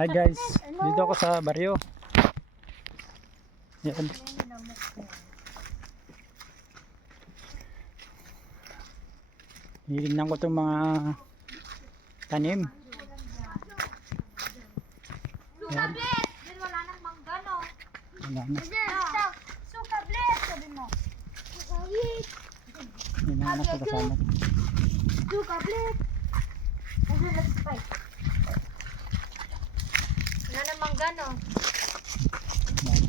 Hi guys, dito ako sa baryo. Yan. Hilignan ko itong mga tanim. Sukablet! Din wala nang mangga, no? Wala na. Sukablet! Sabi mo. Sukablet! Hinahanap ko kasama. Sukablet! Ano na spike? Wala nang mangga, no?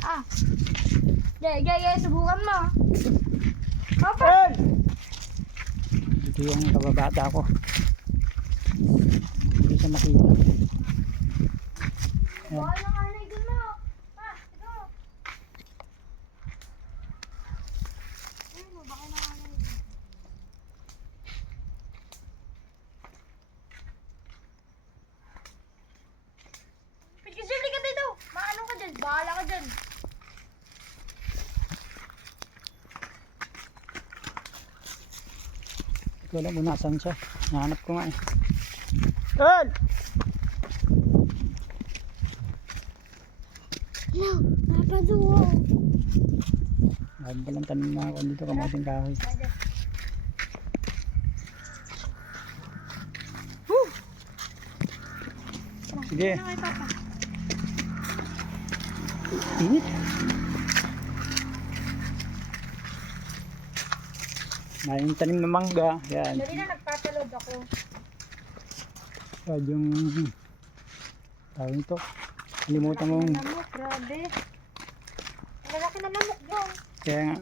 Ah. Gaya, subukan mo. Papa! Hey! Dito yung kababata ko. Hindi siya makita. Yan. Bawal ng anay dun mo. Pa, ito. Ayun, baka ng anay dun. Pikisili ka dito. Maano ka dyan? Bahala ka dyan. Hindi ko alam kung nasaan siya. Nahanap ko nga eh. Hey! Hello, napaduwa. Lagi palang tanim na ako dito kamating kahoy. Sige. Ano kay Papa? Init. May tanim na mangga. Yan. Dali na nagpapaload ako. Yan yung tawag nito. Kalimutan mong Lamok, grabe. Malaki na lamok doon. kaya nga